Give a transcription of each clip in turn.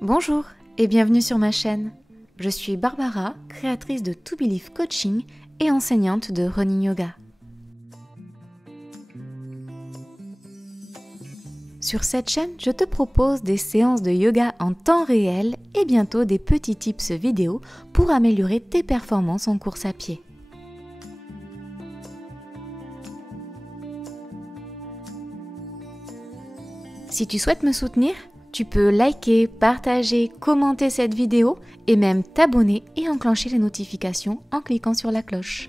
Bonjour et bienvenue sur ma chaîne. Je suis Barbara, créatrice de To Believe Coaching et enseignante de Running Yoga. Sur cette chaîne, je te propose des séances de yoga en temps réel et bientôt des petits tips vidéo pour améliorer tes performances en course à pied. Si tu souhaites me soutenir, tu peux liker, partager, commenter cette vidéo et même t'abonner et enclencher les notifications en cliquant sur la cloche.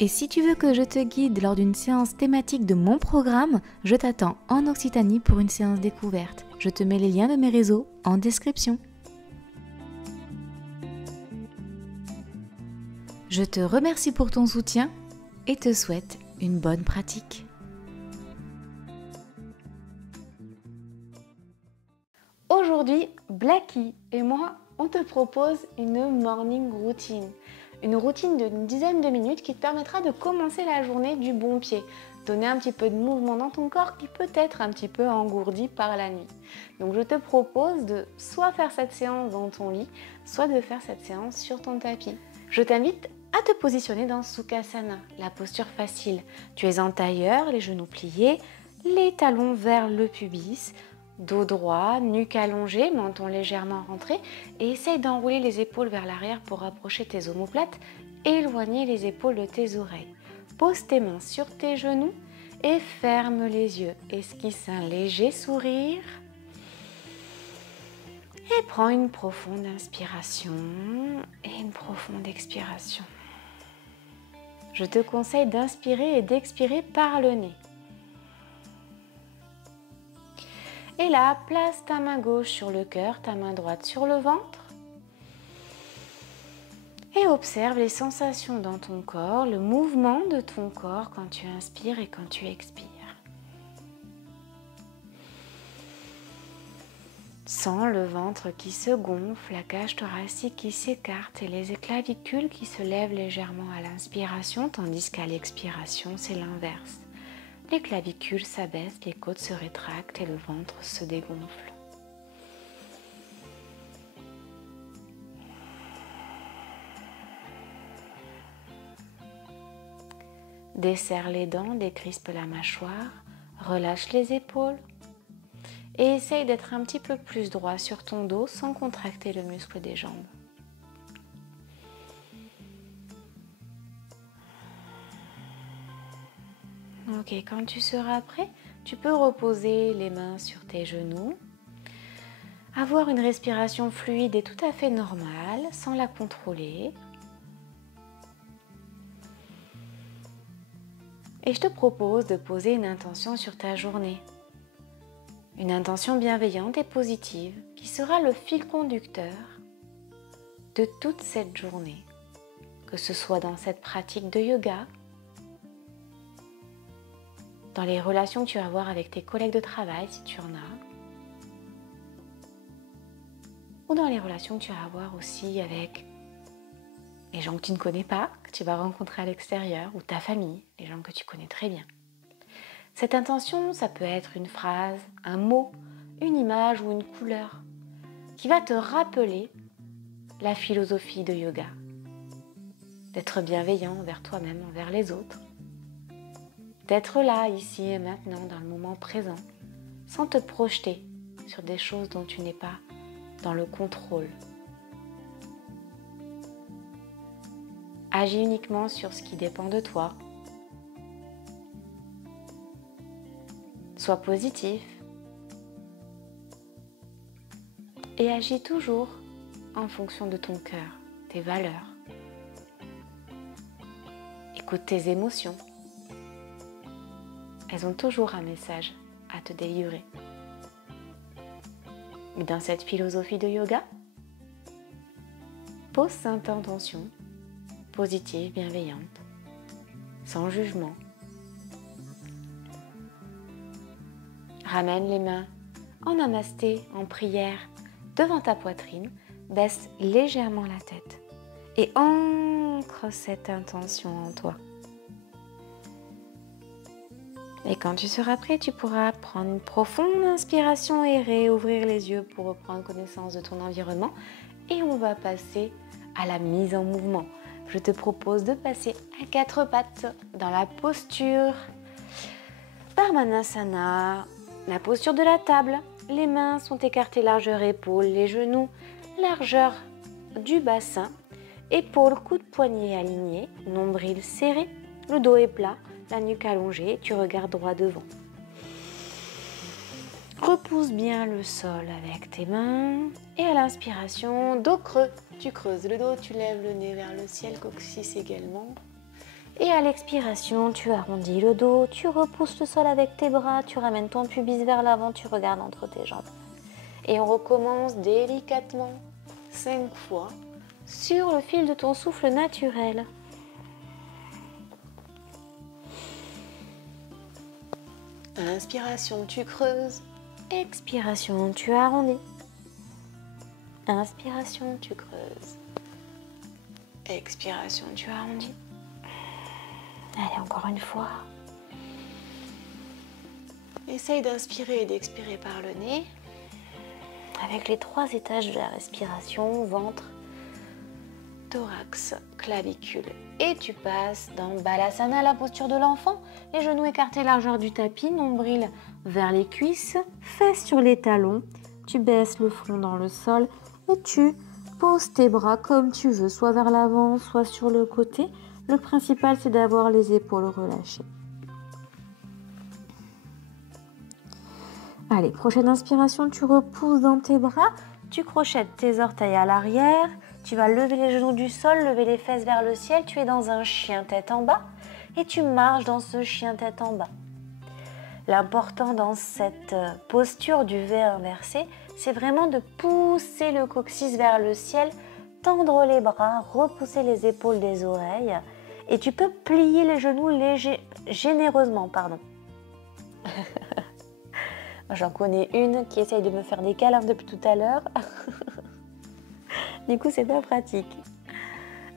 Et si tu veux que je te guide lors d'une séance thématique de mon programme, je t'attends en Occitanie pour une séance découverte. Je te mets les liens de mes réseaux en description. Je te remercie pour ton soutien et te souhaite une bonne pratique. Aujourd'hui, Blacky et moi, on te propose une morning routine. Une routine d'une dizaine de minutes qui te permettra de commencer la journée du bon pied. Donner un petit peu de mouvement dans ton corps qui peut être un petit peu engourdi par la nuit. Donc je te propose de soit faire cette séance dans ton lit, soit de faire cette séance sur ton tapis. Je t'invite à te positionner dans Sukhasana, la posture facile. Tu es en tailleur, les genoux pliés, les talons vers le pubis, dos droit, nuque allongée, menton légèrement rentré et essaye d'enrouler les épaules vers l'arrière pour rapprocher tes omoplates et éloigner les épaules de tes oreilles. Pose tes mains sur tes genoux et ferme les yeux. Esquisse un léger sourire et prends une profonde inspiration et une profonde expiration. Je te conseille d'inspirer et d'expirer par le nez. Et là, place ta main gauche sur le cœur, ta main droite sur le ventre. Et observe les sensations dans ton corps, le mouvement de ton corps quand tu inspires et quand tu expires. Sens le ventre qui se gonfle, la cage thoracique qui s'écarte et les clavicules qui se lèvent légèrement à l'inspiration, tandis qu'à l'expiration, c'est l'inverse. Les clavicules s'abaissent, les côtes se rétractent et le ventre se dégonfle. Desserre les dents, décrispe la mâchoire, relâche les épaules et essaye d'être un petit peu plus droit sur ton dos sans contracter le muscle des jambes. Ok, quand tu seras prêt, tu peux reposer les mains sur tes genoux. Avoir une respiration fluide et tout à fait normale, sans la contrôler. Et je te propose de poser une intention sur ta journée. Une intention bienveillante et positive qui sera le fil conducteur de toute cette journée. Que ce soit dans cette pratique de yoga, dans les relations que tu vas avoir avec tes collègues de travail, si tu en as, ou dans les relations que tu vas avoir aussi avec les gens que tu ne connais pas, que tu vas rencontrer à l'extérieur, ou ta famille, les gens que tu connais très bien. Cette intention, ça peut être une phrase, un mot, une image ou une couleur qui va te rappeler la philosophie de yoga. D'être bienveillant envers toi-même, envers les autres. D'être là, ici et maintenant, dans le moment présent, sans te projeter sur des choses dont tu n'es pas dans le contrôle. Agis uniquement sur ce qui dépend de toi. Sois positif et agis toujours en fonction de ton cœur, tes valeurs. Écoute tes émotions. Elles ont toujours un message à te délivrer. Et dans cette philosophie de yoga, pose cette intention positive, bienveillante, sans jugement. Ramène les mains en namasté, en prière, devant ta poitrine, baisse légèrement la tête et ancre cette intention en toi. Et quand tu seras prêt, tu pourras prendre une profonde inspiration et réouvrir les yeux pour reprendre connaissance de ton environnement. Et on va passer à la mise en mouvement. Je te propose de passer à 4 pattes dans la posture Padmasana, la posture de la table. Les mains sont écartées largeur épaules, les genoux largeur du bassin, épaules, coudes, poignets alignés, nombril serré, le dos est plat, la nuque allongée, tu regardes droit devant. Repousse bien le sol avec tes mains et à l'inspiration, dos creux, tu creuses le dos, tu lèves le nez vers le ciel, coccyx également. Et à l'expiration, tu arrondis le dos, tu repousses le sol avec tes bras, tu ramènes ton pubis vers l'avant, tu regardes entre tes jambes. Et on recommence délicatement 5 fois sur le fil de ton souffle naturel. Inspiration, tu creuses. Expiration, tu arrondis. Inspiration, tu creuses. Expiration, tu arrondis. Allez, encore une fois. Essaye d'inspirer et d'expirer par le nez. Avec les 3 étages de la respiration, ventre, thorax, clavicule. Et tu passes dans Balasana, la posture de l'enfant. Les genoux écartés largeur du tapis, nombril vers les cuisses, fesses sur les talons. Tu baisses le front dans le sol et tu poses tes bras comme tu veux, soit vers l'avant, soit sur le côté. Le principal, c'est d'avoir les épaules relâchées. Allez, prochaine inspiration, tu repousses dans tes bras, tu crochettes tes orteils à l'arrière, tu vas lever les genoux du sol, lever les fesses vers le ciel, tu es dans un chien tête en bas et tu marches dans ce chien tête en bas. L'important dans cette posture du V inversé, c'est vraiment de pousser le coccyx vers le ciel, tendre les bras, repousser les épaules des oreilles et tu peux plier les genoux généreusement. J'en connais une qui essaye de me faire des câlins depuis tout à l'heure. Du coup, c'est pas pratique.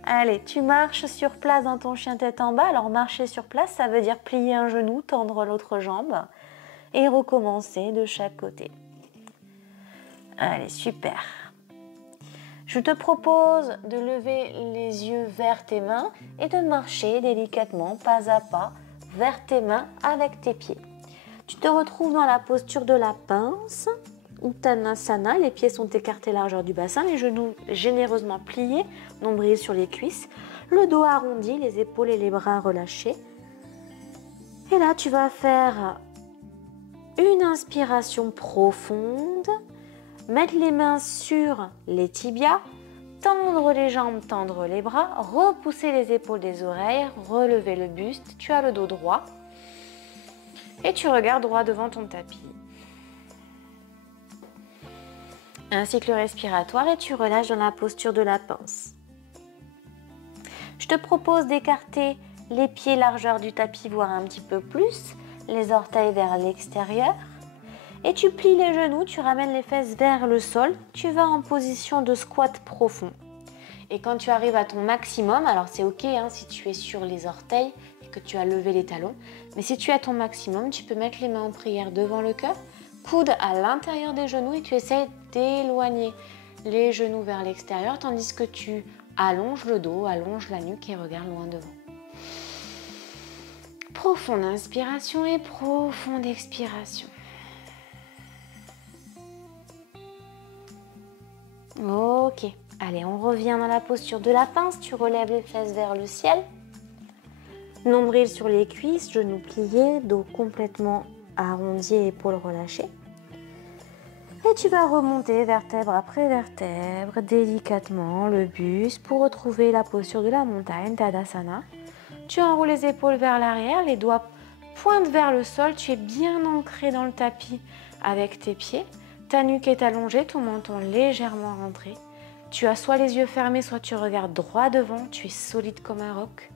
Allez, tu marches sur place dans ton chien tête en bas. Alors, marcher sur place, ça veut dire plier un genou, tendre l'autre jambe et recommencer de chaque côté. Allez, super. Je te propose de lever les yeux vers tes mains et de marcher délicatement, pas à pas, vers tes mains avec tes pieds. Tu te retrouves dans la posture de la pince, Uttanasana, les pieds sont écartés largeur du bassin, les genoux généreusement pliés, nombril sur les cuisses, le dos arrondi, les épaules et les bras relâchés. Et là, tu vas faire une inspiration profonde, mettre les mains sur les tibias, tendre les jambes, tendre les bras, repousser les épaules des oreilles, relever le buste, tu as le dos droit et tu regardes droit devant ton tapis. Un cycle respiratoire et tu relâches dans la posture de la pince. Je te propose d'écarter les pieds largeur du tapis, voire un petit peu plus, les orteils vers l'extérieur. Et tu plies les genoux, tu ramènes les fesses vers le sol, tu vas en position de squat profond. Et quand tu arrives à ton maximum, alors c'est ok si tu es sur les orteils et que tu as levé les talons, mais si tu es à ton maximum, tu peux mettre les mains en prière devant le cœur, coude à l'intérieur des genoux et tu essaies d'éloigner les genoux vers l'extérieur tandis que tu allonges le dos, allonges la nuque et regardes loin devant. Profonde inspiration et profonde expiration. Ok, allez, on revient dans la posture de la pince, tu relèves les fesses vers le ciel, nombril sur les cuisses, genoux pliés, dos complètement arrondi, épaules relâchées. Et tu vas remonter vertèbre après vertèbre, délicatement, le buste, pour retrouver la posture de la montagne, Tadasana. Tu enroules les épaules vers l'arrière, les doigts pointent vers le sol, tu es bien ancré dans le tapis avec tes pieds. Ta nuque est allongée, ton menton légèrement rentré. Tu as soit les yeux fermés, soit tu regardes droit devant, tu es solide comme un roc.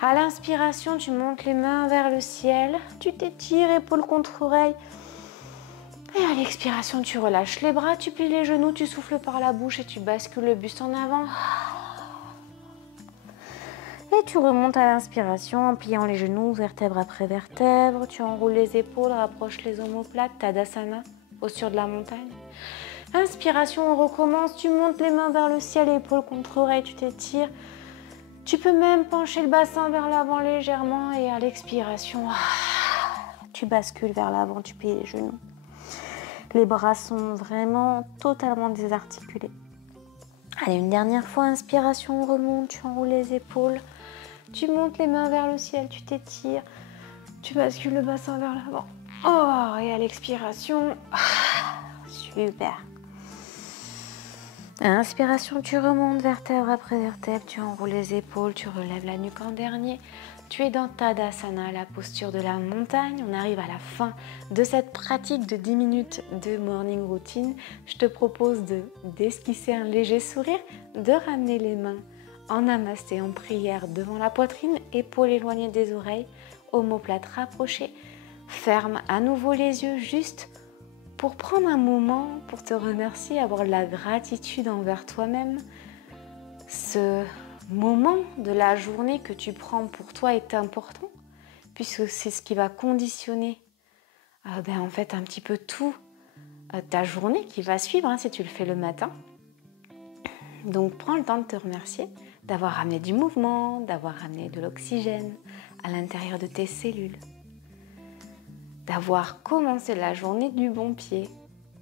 À l'inspiration, tu montes les mains vers le ciel, tu t'étires épaule contre oreille. Et à l'expiration, tu relâches les bras, tu plies les genoux, tu souffles par la bouche et tu bascules le buste en avant. Et tu remontes à l'inspiration en pliant les genoux, vertèbre après vertèbre. Tu enroules les épaules, rapproches les omoplates, Tadasana, posture de la montagne. Inspiration, on recommence. Tu montes les mains vers le ciel, épaules contre oreilles, tu t'étires. Tu peux même pencher le bassin vers l'avant légèrement et à l'expiration, tu bascules vers l'avant, tu plies les genoux. Les bras sont vraiment totalement désarticulés. Allez, une dernière fois, inspiration, on remonte, tu enroules les épaules. Tu montes les mains vers le ciel, tu t'étires. Tu bascules le bassin vers l'avant. Oh, et à l'expiration, super. Inspiration, tu remontes vertèbre après vertèbre, tu enroules les épaules, tu relèves la nuque en dernier. Tu es dans Tadasana, la posture de la montagne. On arrive à la fin de cette pratique de 10 minutes de morning routine. Je te propose d'esquisser un léger sourire, de ramener les mains en namasté, en prière devant la poitrine, épaules éloignées des oreilles, omoplate rapprochée. Ferme à nouveau les yeux juste pour prendre un moment, pour te remercier, avoir de la gratitude envers toi-même. Ce moment de la journée que tu prends pour toi est important, puisque c'est ce qui va conditionner en fait un petit peu tout ta journée qui va suivre si tu le fais le matin. Donc prends le temps de te remercier d'avoir ramené du mouvement, d'avoir ramené de l'oxygène à l'intérieur de tes cellules, d'avoir commencé la journée du bon pied.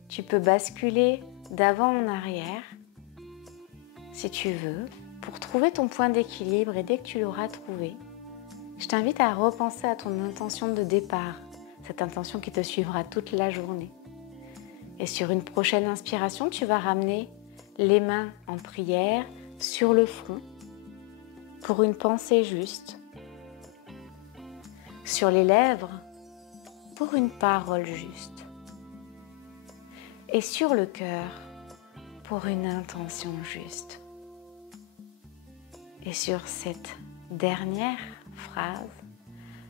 Tu peux basculer d'avant en arrière, si tu veux, pour trouver ton point d'équilibre, et dès que tu l'auras trouvé, je t'invite à repenser à ton intention de départ, cette intention qui te suivra toute la journée. Et sur une prochaine inspiration, tu vas ramener les mains en prière sur le front pour une pensée juste, sur les lèvres pour une parole juste, et sur le cœur pour une intention juste. Et sur cette dernière phrase,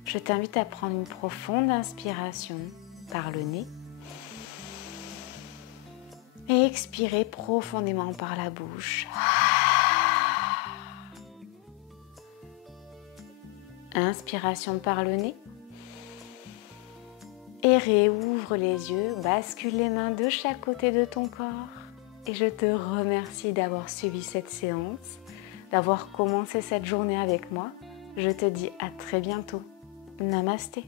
je t'invite à prendre une profonde inspiration par le nez et expirer profondément par la bouche. Inspiration par le nez. Et réouvre les yeux, bascule les mains de chaque côté de ton corps. Et je te remercie d'avoir suivi cette séance, d'avoir commencé cette journée avec moi. Je te dis à très bientôt. Namasté.